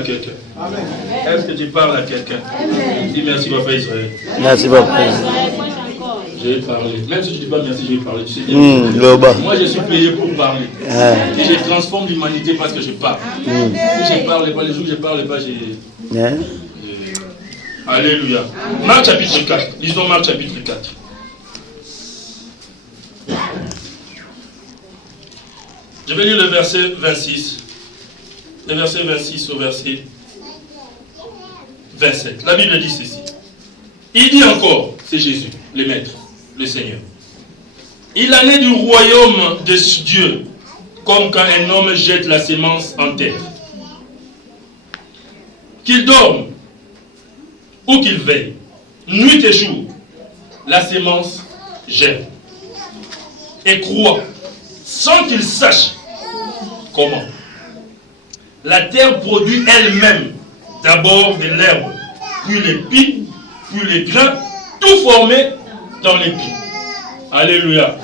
à quelqu'un? Est-ce que tu parles à quelqu'un? Dis merci, papa Israël. Merci, papa. Je vais parler. Même si tu ne dis pas merci, je vais parler. Tu sais, moi, je suis payé pour parler. Et je transforme l'humanité parce que je parle. Si je ne parle pas, les jours où je ne parle pas, j'ai... Alléluia. Marc chapitre 4. Lisons Marc chapitre 4. Je vais lire le verset 26. Le verset 26 au verset 27. La Bible dit ceci. Il dit encore, c'est Jésus, le Maître, le Seigneur. Il en est du royaume de Dieu, comme quand un homme jette la sémence en terre. Qu'il dorme ou qu'il veille, nuit et jour, la sémence germe et croît, sans qu'il sache comment. La terre produit elle-même d'abord de l'herbe, puis les pipes, puis les grains, tout formé dans les pipes. Alléluia.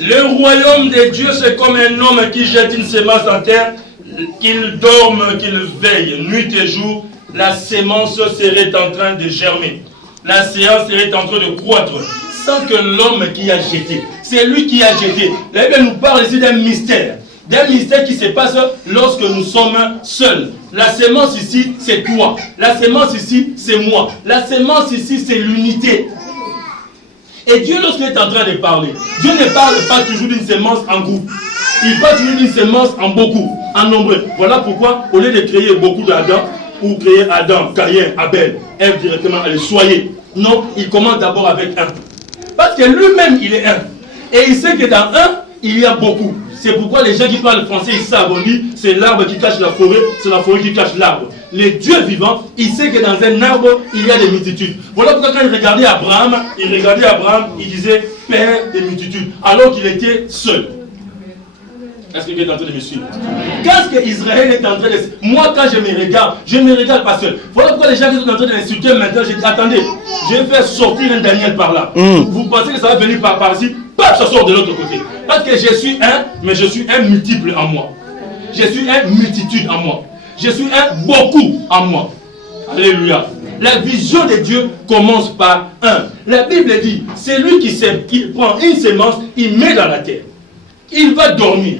Le royaume de Dieu, c'est comme un homme qui jette une sémence en terre, qu'il dorme, qu'il veille, nuit et jour, la sémence serait en train de germer. La séance serait en train de croître, sans que l'homme qui a jeté, c'est lui qui a jeté. La Bible nous parle ici d'un mystère qui se passe lorsque nous sommes seuls. La sémence ici, c'est toi. La sémence ici, c'est moi. La sémence ici, c'est l'unité. Et Dieu, lorsqu'il est en train de parler, Dieu ne parle pas toujours d'une sémence en groupe. Il parle toujours d'une sémence en beaucoup, en nombreux. Voilà pourquoi, au lieu de créer beaucoup d'Adam, ou créer Adam, Caïn, Abel, Ève directement, allez, soyez. Non, il commence d'abord avec un. Parce que lui-même, il est un. Et il sait que dans un, il y a beaucoup. C'est pourquoi les gens qui parlent français, ils savent, on dit, c'est l'arbre qui cache la forêt, c'est la forêt qui cache l'arbre. Les dieux vivants, il sait que dans un arbre, il y a des multitudes. Voilà pourquoi quand il regardait Abraham, il disait, Père des multitudes, alors qu'il était seul. Est-ce que tu es en train de me suivre? Qu'est-ce que Israël est en train de... Moi, quand je me regarde pas seul. Voilà pourquoi les gens qui sont en train d'insulter maintenant, j'ai dit, attendez, je vais faire sortir un Daniel par là. Vous pensez que ça va venir par ici? Pas que ça sort de l'autre côté. Parce que je suis un, mais je suis un multiple en moi. Je suis un multitude en moi. Je suis un beaucoup en moi. Alléluia. La vision de Dieu commence par un. La Bible dit, c'est lui qui prend une sémence, il met dans la terre. Il va dormir.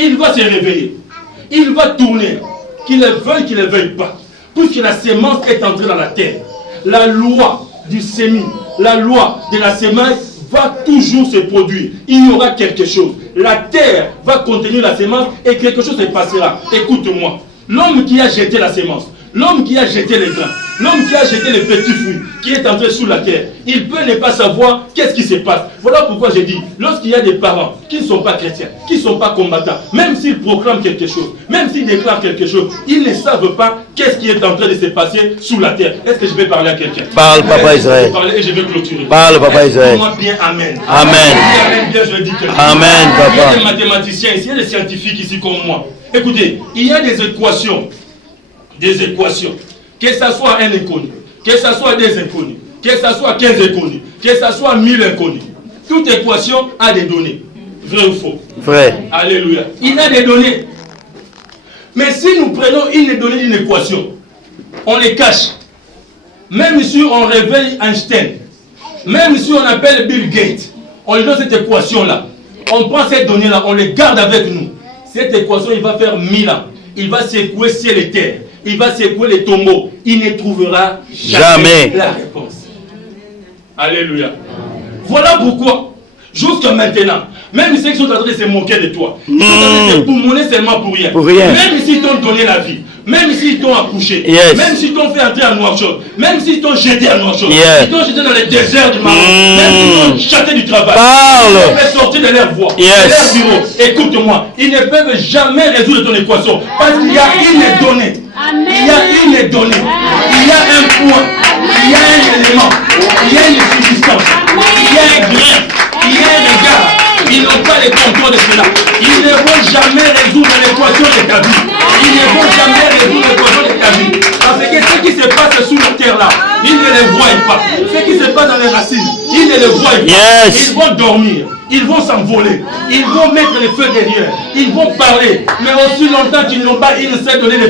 Il va se réveiller. Il va tourner. Qu'il le veuille pas. Puisque la sémence est entrée dans la terre. La loi du sémi, la loi de la sémence va toujours se produire. Il y aura quelque chose. La terre va contenir la sémence et quelque chose se passera. Écoute-moi. L'homme qui a jeté la sémence, l'homme qui a jeté les grains, l'homme qui a jeté les petits fruits, qui est entré sous la terre, il peut ne pas savoir qu'est-ce qui se passe. Voilà pourquoi j'ai dit, lorsqu'il y a des parents qui ne sont pas chrétiens, qui ne sont pas combattants, même s'ils proclament quelque chose, même s'ils déclarent quelque chose, ils ne savent pas qu'est-ce qui est en train de se passer sous la terre. Est-ce que je vais parler à quelqu'un? Parle, papa Israël. Je vais parler et je vais clôturer. Parle, papa Israël. Dis-moi bien Amen. Amen. Amen bien, je dis que Amen, papa. Il y a des mathématiciens ici, il y a des scientifiques ici comme moi. Écoutez, il y a des équations, que ce soit un inconnu, que ce soit des inconnus, que ce soit 15 inconnus, que ce soit 1000 inconnus. Toute équation a des données. Vrai ou faux? Vrai. Alléluia. Il a des données. Mais si nous prenons une donnée d'une équation, on les cache. Même si on réveille Einstein, même si on appelle Bill Gates, on lui donne cette équation-là. On prend cette donnée-là, on les garde avec nous. Cette équation, il va faire 1000 ans. Il va secouer ciel et terre. Il va secouer les tombeaux. Il ne trouvera jamais la réponse. Alléluia. Voilà pourquoi, jusqu'à maintenant, même ceux qui sont en train de se moquer de toi, ils sont en train de te poumonner seulement pour rien. Même s'ils t'ont donné la vie, même s'ils t'ont accouché, même s'ils t'ont fait entrer à Nouakchott, même s'ils t'ont jeté à Nouakchott, ils t'ont jeté dans les déserts du Maroc, même s'ils t'ont chaté du travail, ils t'ont fait sortir de leur voie, de leur bureau. Écoute-moi, ils ne peuvent jamais résoudre ton équation parce qu'il y a une donnée. Il y a une donnée, il y a un point, il y a un élément, il y a une substance, il y a un grain, il y a un regard. Ils n'ont pas le contrôle de cela. Ils ne vont jamais résoudre l'équation de ta vie. Ils ne vont jamais résoudre l'équation de ta vie. Parce que ce qui se passe sous la terre là, ils ne le voient pas. Ce qui se passe dans les racines, ils ne le voient pas. Ils vont dormir. Ils vont s'envoler. Ils vont mettre le feu derrière. Ils vont parler. Mais aussi longtemps qu'ils n'ont pas une seule donnée de